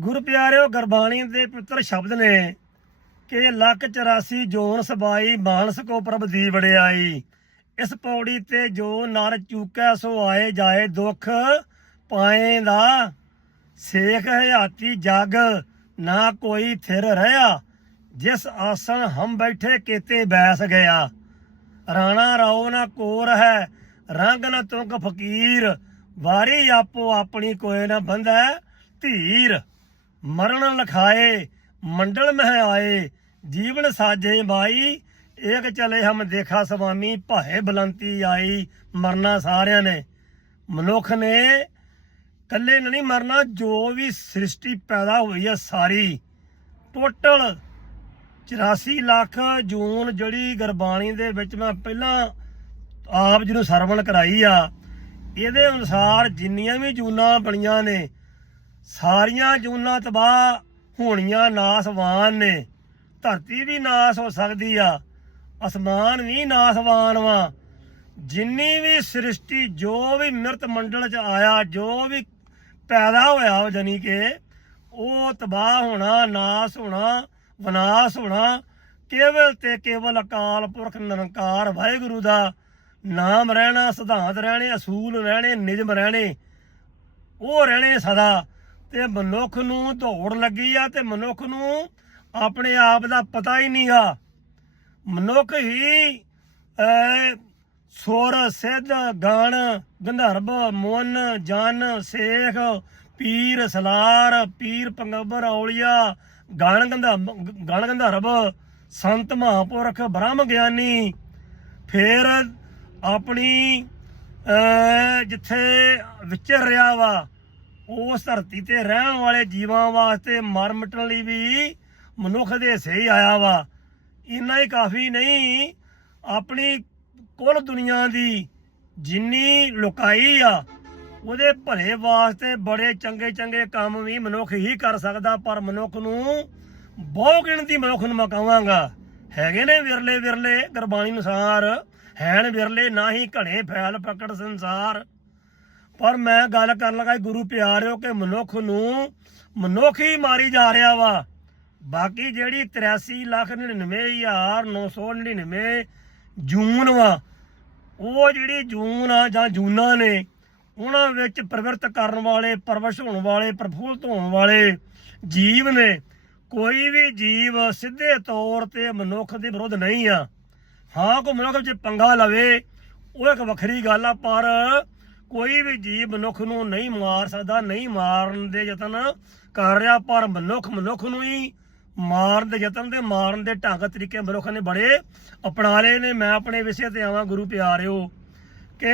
ਗੁਰੂ ਪਿਆਰਿਓ ਗੁਰਬਾਣੀ ਦੇ ਪਵਿੱਤਰ ਸ਼ਬਦ ਨੇ ਕਿ ਲੱਖ 84 ਜੋਨ ਸਬਾਈ ਮਾਨਸ ਕੋ ਪ੍ਰਭ ਦੀ ਵਡਿਆਈ। ਇਸ ਪੌੜੀ ਤੇ ਜੋ ਨਰ ਚੂਕੈ ਸੋ ਆਏ ਜਾਏ ਦੁੱਖ ਪਾਏਂਦਾ ਸੇਖ ਹਯਾਤੀ ਜਗ, ਨਾ ਕੋਈ ਥਿਰ ਰਹਾ, ਜਿਸ ਆਸਣ ਹਮ ਬੈਠੇ ਕੀਤੇ ਬੈਸ ਗਿਆ। ਰਾਣਾ ਰਾਓ ਨਾ ਕੋਰ ਹੈ, ਰੰਗ ਨਾ ਤੁੰਗ ਫਕੀਰ, ਵਾਰੀ ਆਪੋ ਆਪਣੀ ਕੋਏ ਨਾ ਬੰਧੈ ਧੀਰ। ਮਰਨ ਲਖਾਏ, ਮੰਡਲ ਮਹਿ ਆਏ, ਜੀਵਨ ਸਾਜੇ ਮਾਈ, ਏਕ ਚਲੇ ਹਮ ਦੇਖਾ ਸਵਾਮੀ, ਭਾਏ ਬਲੰਤੀ ਆਈ, ਮਰਨਾ ਸਾਰਿਆਂ ਨੇ। ਮਨੁੱਖ ਨੇ ਕੱਲੇ ਨਹੀਂ ਮਰਨਾ, ਜੋ ਵੀ ਸ੍ਰਿਸ਼ਟੀ ਪੈਦਾ ਹੋਈ ਹੈ ਸਾਰੀ। ਟੋਟਲ 84 ਲੱਖ ਜੂਨ ਜਿਹੜੀ ਗੁਰਬਾਣੀ ਦੇ ਵਿੱਚ ਮੈਂ ਪਹਿਲਾਂ ਆਪ ਜਿਹਨੂੰ ਸਰਵਣ ਕਰਾਈ ਆ। ਇਹਦੇ ਅਨੁਸਾਰ ਜਿੰਨੀਆਂ ਵੀ ਜੂਨਾਂ ਬਣੀਆਂ ਨੇ ਸਾਰੀਆਂ ਜੂਨਾਂ ਤਬਾਹ ਹੋਣੀਆਂ ਨਾਸਵਾਨ ਨੇ। ਧਰਤੀ ਵੀ ਨਾਸ ਹੋ ਸਕਦੀ ਆ, ਅਸਮਾਨ ਵੀ ਨਾਸਵਾਨ ਵਾ। ਜਿੰਨੀ ਵੀ ਸ੍ਰਿਸ਼ਟੀ, ਜੋ ਵੀ ਮਿਰਤ ਮੰਡਲ ਚ ਆਇਆ, ਜੋ ਵੀ ਪੈਦਾ ਹੋਇਆ ਉਹ ਜਾਨੀ ਕਿ ਉਹ ਤਬਾਹ ਹੋਣਾ, ਨਾਸ ਹੋਣਾ, ਵਿਨਾਸ਼ ਹੋਣਾ, ਕੇਵਲ ਤੇ ਕੇਵਲ ਅਕਾਲ ਪੁਰਖ ਨਿਰੰਕਾਰ ਵਾਹਿਗੁਰੂ ਦਾ ਨਾਮ ਰਹਿਣਾ, ਸਿਧਾਂਤ ਰਹਿਣੇ, ਅਸੂਲ ਰਹਿਣੇ, ਨਿਯਮ ਰਹਿਣੇ, ਉਹ ਰਹਿਣੇ ਸਦਾ। ਤੇ ਮਨੁੱਖ ਨੂੰ ਦੌੜ ਲੱਗੀ ਆ ਤੇ ਮਨੁੱਖ ਨੂੰ ਆਪਣੇ ਆਪ ਦਾ ਪਤਾ ਹੀ ਨਹੀਂਗਾ ਮਨੁੱਖ ਹੀ ਸੁਰ, ਸਿੱਧ, ਗਾਣ, ਗੰਧਰਵ ਮੋਨ ਜਨ, ਸੇਖ, ਪੀਰ, ਸਲਾਰ, ਪੀਰ, ਪੰਗਬਰ, ਔਲੀਆ, ਗਣ ਗੰਧਾ ਗਣ ਗੰਧਰਵ, ਸੰਤ, ਮਹਾਂਪੁਰਖ, ਬ੍ਰਹਮ ਗਿਆਨੀ, ਫਿਰ ਆਪਣੀ ਜਿੱਥੇ ਵਿਚਰ ਰਿਹਾ ਵਾ ਉਸ ਧਰਤੀ ਤੇ ਰਹਿਣ ਵਾਲੇ ਜੀਵਾਂ ਵਾਸਤੇ ਮਰ ਮਿਟਣ ਲਈ ਵੀ ਮਨੁੱਖ ਦੇ ਸਹੀ ਆਇਆ ਵਾ। ਇੰਨਾ ਹੀ ਕਾਫੀ ਨਹੀਂ, ਆਪਣੀ ਕੁੱਲ ਦੁਨੀਆ ਦੀ ਜਿੰਨੀ ਲੁਕਾਈ ਆ, ਉਹਦੇ ਭਲੇ ਵਾਸਤੇ ਬੜੇ ਚੰਗੇ ਚੰਗੇ ਕੰਮ ਵੀ ਮਨੁੱਖ ਹੀ ਕਰ ਸਕਦਾ, ਪਰ ਮਨੁੱਖ ਨੂੰ ਬਹੁ ਗਿਣਤੀ ਮਨੁੱਖ ਨੂੰ ਮੈਂ ਕਹਾਂਗਾ ਹੈਗੇ ਨੇ ਵਿਰਲੇ ਵਿਰਲੇ ਗੁਰਬਾਣੀ ਅਨੁਸਾਰ, ਹੈਣ ਵਿਰਲੇ, ਨਾ ਹੀ ਘਣੇ ਫੈਲ ਪਕੜ ਸੰਸਾਰ। ਪਰ ਮੈਂ ਗੱਲ ਕਰਨ ਲੱਗਾ ਗੁਰੂ ਪਿਆਰਿਓ ਕਿ ਮਨੁੱਖ ਨੂੰ ਮਨੁੱਖ ਹੀ ਮਾਰੀ ਜਾ ਰਿਹਾ ਵਾ। ਬਾਕੀ ਜਿਹੜੀ 83 ਲੱਖ 99999 ਜੂਨ ਵਾ, ਉਹ ਜਿਹੜੀ ਜੂਨ ਆ ਜਾਂ ਜੂਨਾਂ ਨੇ, ਉਹਨਾਂ ਵਿੱਚ ਪ੍ਰਵਿਰਤ ਕਰਨ ਵਾਲੇ ਪਰਵਸ਼ ਹੋਣ ਵਾਲੇ, ਪ੍ਰਫੁੱਲਤ ਹੋਣ ਵਾਲੇ ਜੀਵ ਨੇ, ਕੋਈ ਵੀ ਜੀਵ ਸਿੱਧੇ ਤੌਰ ਤੇ ਮਨੁੱਖ ਦੇ ਵਿਰੁੱਧ ਨਹੀਂ ਆ। ਹਾਂ, ਕੋਈ ਮਨੁੱਖ ਵਿੱਚ ਪੰਗਾ ਲਵੇ, ਉਹ ਇੱਕ ਵੱਖਰੀ ਗੱਲ ਆ, ਪਰ ਕੋਈ ਵੀ ਜੀਵ ਮਨੁੱਖ ਨੂੰ ਨਹੀਂ ਮਾਰ ਸਕਦਾ, ਨਹੀਂ ਮਾਰਨ ਦੇ ਯਤਨ ਕਰ ਰਿਹਾ, ਪਰ ਮਨੁੱਖ ਮਨੁੱਖ ਨੂੰ ਹੀ ਮਾਰਨ ਦੇ ਯਤਨ ਤੇ ਮਾਰਨ ਦੇ ਢੰਗ ਤਰੀਕੇ ਮਨੁੱਖ ਨੇ ਬੜੇ ਅਪਣਾ ਲਏ ਨੇ। ਮੈਂ ਆਪਣੇ ਵਿਸ਼ੇ ਤੇ ਆਵਾਂ, ਗੁਰੂ ਪਿਆਰਿਓ, ਕਿ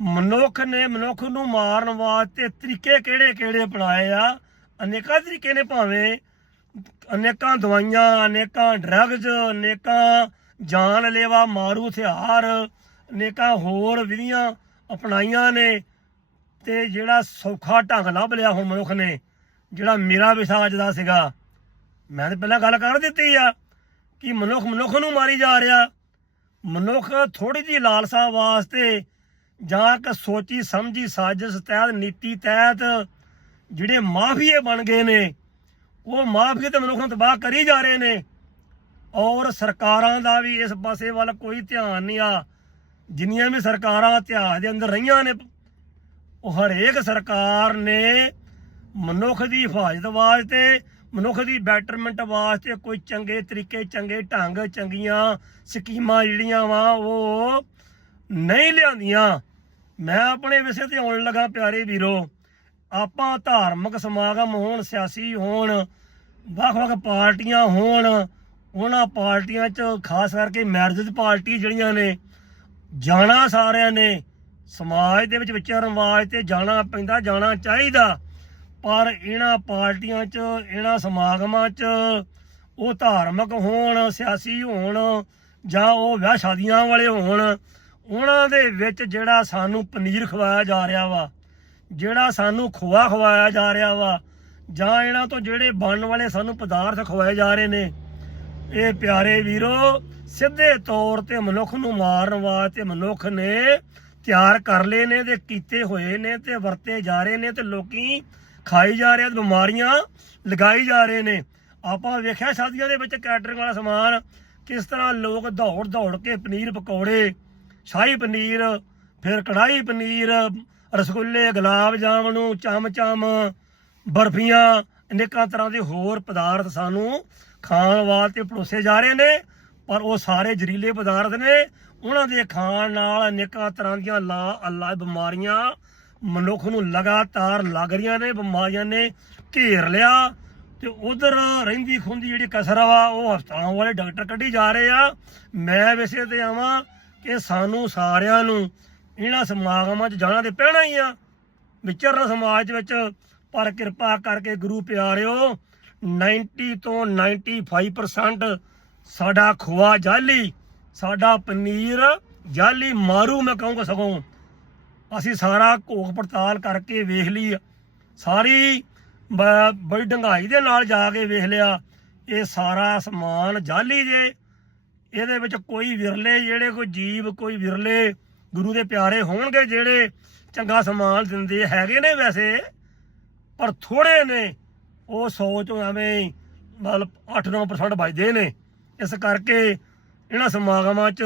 ਮਨੁੱਖ ਨੇ ਮਨੁੱਖ ਨੂੰ ਮਾਰਨ ਵਾਸਤੇ ਤਰੀਕੇ ਕਿਹੜੇ ਕਿਹੜੇ ਅਪਣਾਏ ਆ? ਅਨੇਕਾਂ ਤਰੀਕੇ ਨੇ ਭਾਵੇਂ ਅਨੇਕਾਂ ਦਵਾਈਆਂ, ਅਨੇਕਾਂ ਡਰੱਗਜ਼ ਅਨੇਕਾਂ ਜਾਨਲੇਵਾ, ਮਾਰੂ ਹਥਿਆਰ, ਅਨੇਕਾਂ ਹੋਰ ਵਿਧੀਆਂ ਅਪਣਾਈਆਂ ਨੇ ਤੇ ਜਿਹੜਾ ਸੌਖਾ ਢੰਗ ਲੱਭ ਲਿਆ ਹੁਣ ਮਨੁੱਖ ਨੇ, ਜਿਹੜਾ ਮੇਰਾ ਵਿਸ਼ਾ ਅੱਜ ਦਾ ਸੀਗਾ, ਮੈਂ ਤਾਂ ਪਹਿਲਾਂ ਗੱਲ ਕਰ ਦਿੱਤੀ ਆ ਕਿ ਮਨੁੱਖ ਮਨੁੱਖ ਨੂੰ ਮਾਰੀ ਜਾ ਰਿਹਾ। ਮਨੁੱਖ ਥੋੜੀ ਜਿਹੀ ਲਾਲਸਾ ਵਾਸਤੇ ਜਾਂ ਕਿ ਸੋਚੀ ਸਮਝੀ ਸਾਜ਼ਿਸ਼ ਤਹਿਤ, ਨੀਤੀ ਤਹਿਤ ਜਿਹੜੇ ਮਾਫੀਏ ਬਣ ਗਏ ਨੇ, ਉਹ ਮਾਫੀਏ ਤੇ ਮਨੁੱਖ ਨੂੰ ਤਬਾਹ ਕਰੀ ਜਾ ਰਹੇ ਨੇ। ਔਰ ਸਰਕਾਰਾਂ ਦਾ ਵੀ ਇਸ ਪਾਸੇ ਵੱਲ ਕੋਈ ਧਿਆਨ ਨਹੀਂ ਆ। ਜਿੰਨੀਆਂ ਵੀ ਸਰਕਾਰਾਂ ਇਤਿਹਾਸ ਦੇ ਅੰਦਰ ਰਹੀਆਂ ਨੇ, ਉਹ ਹਰੇਕ ਸਰਕਾਰ ਨੇ ਮਨੁੱਖ ਦੀ ਹਿਫਾਜ਼ਤ ਵਾਸਤੇ, ਮਨੁੱਖ ਦੀ ਬੈਟਰਮੈਂਟ ਵਾਸਤੇ ਕੋਈ ਚੰਗੇ ਤਰੀਕੇ, ਚੰਗੇ ਢੰਗ, ਚੰਗੀਆਂ ਸਕੀਮਾਂ ਜਿਹੜੀਆਂ ਵਾ, ਉਹ ਨਹੀਂ ਲਿਆਂਦੀਆਂ। ਮੈਂ ਆਪਣੇ ਵਿਸ਼ੇ ਤੇ ਆਉਣ ਲੱਗਾ, ਪਿਆਰੇ ਵੀਰੋ। ਆਪਾਂ ਧਾਰਮਿਕ ਸਮਾਗਮ ਹੋਣ, ਸਿਆਸੀ ਹੋਣ, ਵੱਖ-ਵੱਖ ਪਾਰਟੀਆਂ ਹੋਣ, ਉਹਨਾਂ ਪਾਰਟੀਆਂ 'ਚ ਖਾਸ ਕਰਕੇ ਮੈਰਿਜ ਪਾਰਟੀ ਜਿਹੜੀਆਂ ਨੇ ਜਾਣਾ ਸਾਰਿਆਂ ਨੇ, ਸਮਾਜ ਦੇ ਵਿੱਚ ਵਿਚਰਨ 'ਤੇ ਜਾਣਾ ਪੈਂਦਾ, ਜਾਣਾ ਚਾਹੀਦਾ। ਪਰ ਇਹਨਾਂ ਪਾਰਟੀਆਂ 'ਚ, ਇਹਨਾਂ ਸਮਾਗਮਾਂ 'ਚ ਉਹ ਧਾਰਮਿਕ ਹੋਣ, ਸਿਆਸੀ ਹੋਣ, ਜਾਂ ਉਹ ਵਿਆਹ ਸ਼ਾਦੀਆਂ ਵਾਲੇ ਹੋਣ, ਉਹਨਾਂ ਦੇ ਵਿੱਚ ਜਿਹੜਾ ਸਾਨੂੰ ਪਨੀਰ ਖਵਾਇਆ ਜਾ ਰਿਹਾ ਵਾ, ਜਿਹੜਾ ਸਾਨੂੰ ਖੋਆ ਖਵਾਇਆ ਜਾ ਰਿਹਾ ਵਾ, ਜਾਂ ਇਹਨਾਂ ਤੋਂ ਜਿਹੜੇ ਬਣਨ ਵਾਲੇ ਸਾਨੂੰ ਪਦਾਰਥ ਖਵਾਏ ਜਾ ਰਹੇ ਨੇ ਇਹ ਪਿਆਰੇ ਵੀਰੋ, ਸਿੱਧੇ ਤੌਰ ਤੇ ਮਨੁੱਖ ਨੂੰ ਮਾਰਨ ਵਾਸਤੇ ਮਨੁੱਖ ਨੇ ਤਿਆਰ ਕਰ ਲਏ ਨੇ ਤੇ ਕੀਤੇ ਹੋਏ ਨੇ ਤੇ ਵਰਤੇ ਜਾ ਰਹੇ ਨੇ ਤੇ ਲੋਕੀ ਖਾਈ ਜਾ ਰਹੇ ਤੇ ਬਿਮਾਰੀਆਂ ਲਗਾਈ ਜਾ ਰਹੇ ਨੇ। ਆਪਾਂ ਵੇਖਿਆ ਸ਼ਾਦੀਆਂ ਦੇ ਵਿੱਚ ਕੈਟਰਿੰਗ ਵਾਲਾ ਸਮਾਨ ਕਿਸ ਤਰ੍ਹਾਂ ਲੋਕ ਦੌੜ ਦੌੜ ਕੇ ਪਨੀਰ ਪਕੌੜੇ, ਸ਼ਾਹੀ ਪਨੀਰ, ਫਿਰ ਕੜਾਈ ਪਨੀਰ, ਰਸਗੁੱਲੇ, ਗੁਲਾਬ ਜਾਮਨੂ ਚਮ ਬਰਫੀਆਂ ਅਨੇਕਾਂ ਤਰ੍ਹਾਂ ਦੇ ਹੋਰ ਪਦਾਰਥ ਸਾਨੂੰ ਖਾਣ ਵਾਸਤੇ ਪਰੋਸੇ ਜਾ ਰਹੇ ਨੇ, ਪਰ ਉਹ ਸਾਰੇ ਜ਼ਹਿਰੀਲੇ ਪਦਾਰਥ ਨੇ। ਉਹਨਾਂ ਦੇ ਖਾਣ ਨਾਲ ਅਨੇਕਾਂ ਤਰ੍ਹਾਂ ਦੀਆਂ ਲਾ ਅੱਲਾ ਬਿਮਾਰੀਆਂ ਮਨੁੱਖ ਨੂੰ ਲਗਾਤਾਰ ਲੱਗ ਰਹੀਆਂ ਨੇ, ਬਿਮਾਰੀਆਂ ਨੇ ਘੇਰ ਲਿਆ। ਤੇ ਉਧਰ ਰਹਿੰਦੀ ਖੁੰਦੀ ਜਿਹੜੀ ਕਸਰ ਵਾ ਉਹ ਹਸਪਤਾਲਾਂ ਵਾਲੇ ਡਾਕਟਰ ਕੱਢੀ ਜਾ ਰਹੇ ਆ। ਮੈਂ ਵੈਸੇ ਤੇ ਆਵਾਂ ਕਿ ਸਾਨੂੰ ਸਾਰਿਆਂ ਨੂੰ ਇਹਨਾਂ ਸਮਾਗਮਾਂ 'ਚ ਜਾਣਾ ਤੇ ਪੈਣਾ ਹੀ ਆ। ਵਿਚਰਨ ਸਮਾਜ ਵਿੱਚ ਪਰ ਕਿਰਪਾ ਕਰਕੇ ਗੁਰੂ ਪਿਆਰਿਓ 90 ਤੋਂ 95% ਸਾਡਾ ਖੋਆ ਜਾਲੀ, ਸਾਡਾ ਪਨੀਰ ਜਾਲੀ ਮਾਰੂ ਮੈਂ ਕਹੂੰਗਾ ਸਗੋਂ। ਅਸੀਂ ਸਾਰਾ ਘੋਖ ਪੜਤਾਲ ਕਰਕੇ ਵੇਖ ਲਈ ਸਾਰੀ ਬ- ਬੜੀ ਡੰਗਾਈ ਦੇ ਨਾਲ ਜਾ ਕੇ ਵੇਖ ਲਿਆ। ਇਹ ਸਾਰਾ ਸਮਾਨ ਜਾਲੀ ਜੇ। ਇਹਦੇ ਵਿੱਚ ਕੋਈ ਵਿਰਲੇ ਜਿਹੜੇ, ਕੋਈ ਜੀਵ, ਕੋਈ ਵਿਰਲੇ ਗੁਰੂ ਦੇ ਪਿਆਰੇ ਹੋਣਗੇ ਜਿਹੜੇ ਚੰਗਾ ਸਮਾਨ ਦਿੰਦੇ ਹੈਗੇ ਨੇ ਵੈਸੇ, ਪਰ ਥੋੜੇ ਨੇ ਉਹ 100 ਚੋਂ ਐਵੇਂ ਮਤਲਬ 8-9% ਬਚਦੇ ਨੇ। ਇਸ ਕਰਕੇ ਇਹਨਾਂ ਸਮਾਗਮਾਂ 'ਚ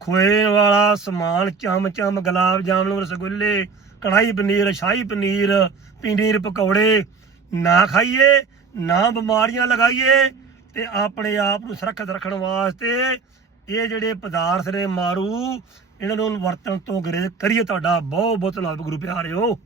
ਖੋਏ ਵਾਲਾ ਸਮਾਨ ਚਮ ਚਮ, ਗੁਲਾਬ ਜਾਮਨ ਰਸਗੁੱਲੇ ਕੜਾਈ ਪਨੀਰ, ਸ਼ਾਹੀ ਪਨੀਰ ਪਨੀਰ ਪਕੌੜੇ ਨਾ ਖਾਈਏ, ਨਾ ਬਿਮਾਰੀਆਂ ਲਗਾਈਏ ਤੇ ਆਪਣੇ ਆਪ ਨੂੰ ਸੁਰੱਖਿਅਤ ਰੱਖਣ ਵਾਸਤੇ ਇਹ ਜਿਹੜੇ ਪਦਾਰਥ ਨੇ ਮਾਰੂ, ਇਹਨਾਂ ਨੂੰ ਵਰਤਣ ਤੋਂ ਗਰੇਜ਼ ਕਰੀਏ। ਤੁਹਾਡਾ ਬਹੁਤ ਬਹੁਤ ਧੰਨਵਾਦ, ਗੁਰੂ ਪਿਆਰਿਓ।